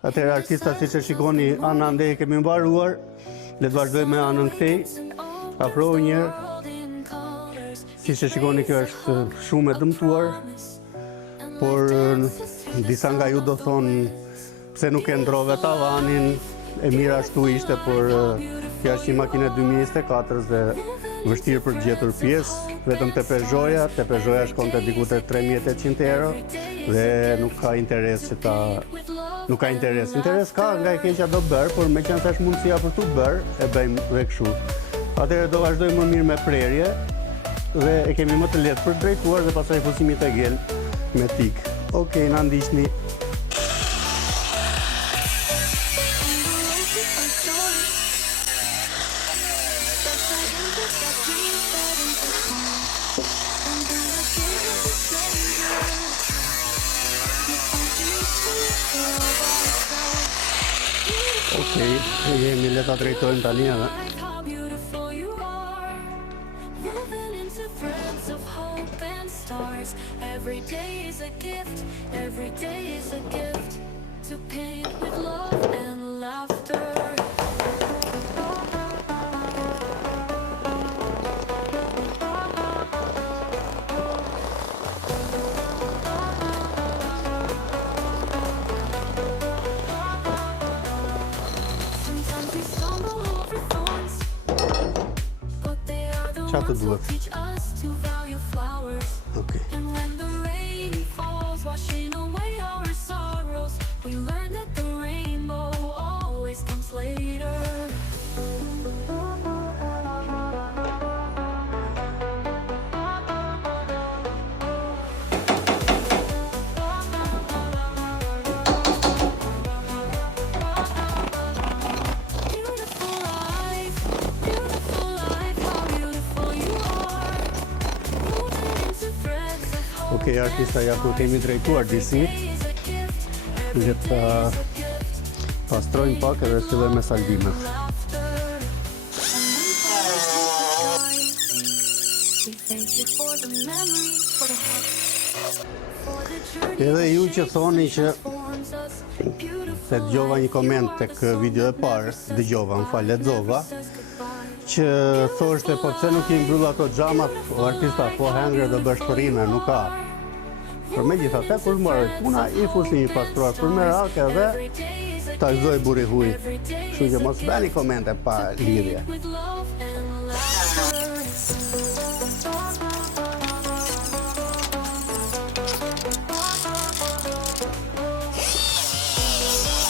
Atëherë artista siç e shikoni Ana andej kemi mbaruar. Le të vazhdojmë me anën këtej. Afro një herë. Siç e shikoni kjo është shumë e dëmtuar. Por disa nga ju do thonë pse nuk e ndrove tavanin, e mirë ashtu ishte, por kjo është një makinë 2024 dhe vështirë për gjetur pjesë, vetëm te Peugeot-ja shkonte diku te 3.800 euro dhe nuk ka interes që ta nuk ka interes. Interes ka nga e keqja do bërë, por me qenë thash mundësia për tu bërë, e bëjmë dhe kështu. Atëherë do vazhdojmë më mirë me prerje dhe e kemi më të lehtë për drejtuar dhe pastaj fusimi te gel me tik. Okej, na ndiqni. Okej, jemi le ta drejtojmë tani edhe. Every day is a gift, every day is a gift to paint with love and laughter. Sometimes we stumble over thorns, but they are the ones who teach us to value flowers. Okay. And when the rain falls, washing away our sorrows, we learn that the rainbow always comes later. Okej, artista ja ku kemi drejtuar disi. Le të pastrojmë pak edhe fillojmë me saldimet. Edhe ju që thoni që se dëgjova një koment tek video e parë, lexova, që thoshte po pse nuk i mbyll ato xhamat, o artista, po hengre do bësh përrime, nuk ka. Por megjithatë, kur mbaroj puna, i fusi një pastruar për merak edhe ta gëzoj burri huj. Kështu që mos bëni komente pa lidhje.